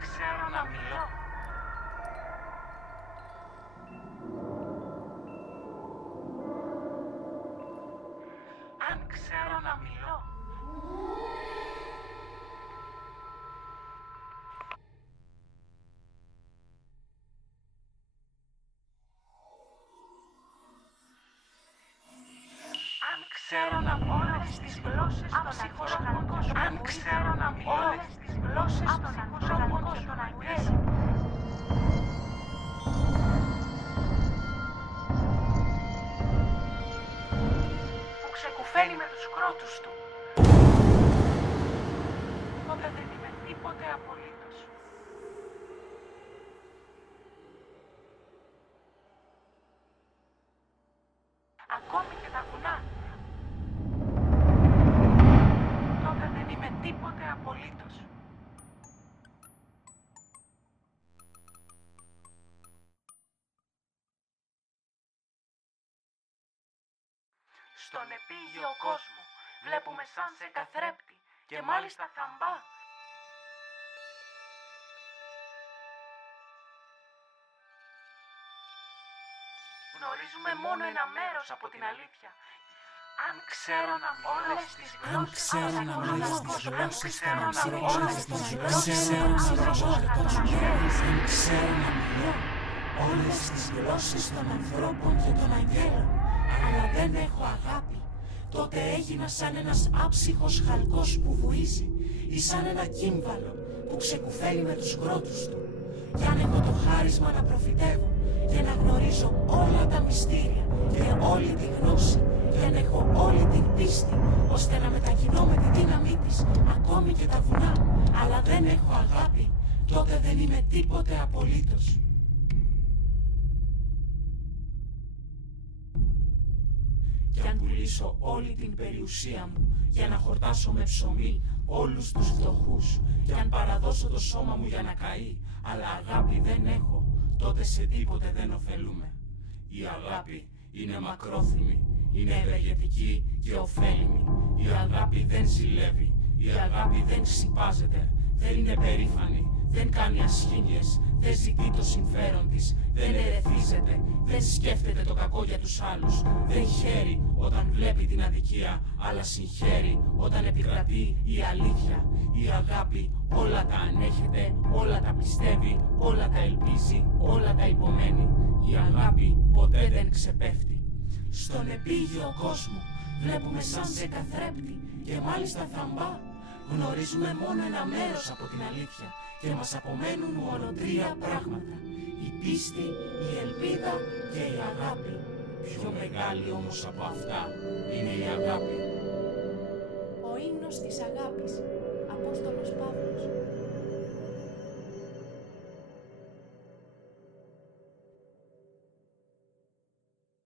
ξέρω να μιλώ. Αν ξέρω να μιλώ. Αν ξέρω να πω όλες τις γλώσσες των ανθρώπων, αν ξέρω να μιλώ όλες τις γλώσσες των ανθρώπων και των αγγέλων, που ξεκουφαίνει με τους κρότους του, τότε δεν είμαι τίποτε απολύτως. Ακόμη και τα βουνά, τότε δεν είμαι τίποτε απολύτως. Στον επίγειο κόσμο βλέπουμε σαν σε καθρέπτη και μάλιστα θαμπά. Γνωρίζουμε μόνο ένα μέρος από την αλήθεια. Αν ξέρω να όλες τις γλώσσες των ανθρώπων, αν ξέρω να μιλώ όλες τις γλώσσες των ανθρώπων και των αγγέλων, αλλά δεν έχω αγάπη, τότε έγινα σαν ένας άψυχος χαλκός που βουίζει ή σαν ένα κύμβαλο που ξεκουφαίνει με τους κρότους του. Κι αν έχω το χάρισμα να προφητεύω και να γνωρίζω όλα τα μυστήρια και όλη τη γνώση, και αν έχω όλη την πίστη ώστε να μετακινώ με τη δύναμή της ακόμη και τα βουνά, αλλά δεν έχω αγάπη, τότε δεν είμαι τίποτε απολύτως. Κι αν πουλήσω όλη την περιουσία μου για να χορτάσω με ψωμί όλους τους φτωχούς, κι αν παραδώσω το σώμα μου για να καεί, αλλά αγάπη δεν έχω, τότε σε τίποτε δεν ωφελούμε. Η αγάπη είναι μακρόθυμη, είναι ευεργετική και ωφέλιμη. Η αγάπη δεν ζηλεύει, η αγάπη δεν ξυπάζεται, δεν είναι περήφανη, δεν κάνει ασχήνιες, δεν ζητεί το συμφέρον της, δεν ερεθίζεται, δεν σκέφτεται το κακό για τους άλλους, δεν χαίρει όταν βλέπει την αδικία, αλλά συγχαίρει όταν επικρατεί η αλήθεια. Η αγάπη όλα τα ανέχεται, όλα τα πιστεύει, όλα τα ελπίζει, όλα τα υπομένει. Η αγάπη ποτέ δεν ξεπέφτει. Στον επίγειο κόσμο βλέπουμε σαν σε καθρέπτη και μάλιστα θαμπά. Γνωρίζουμε μόνο ένα μέρος από την αλήθεια και μας απομένουν μόνο τρία πράγματα: η πίστη, η ελπίδα και η αγάπη. Πιο μεγάλη όμως από αυτά είναι η αγάπη.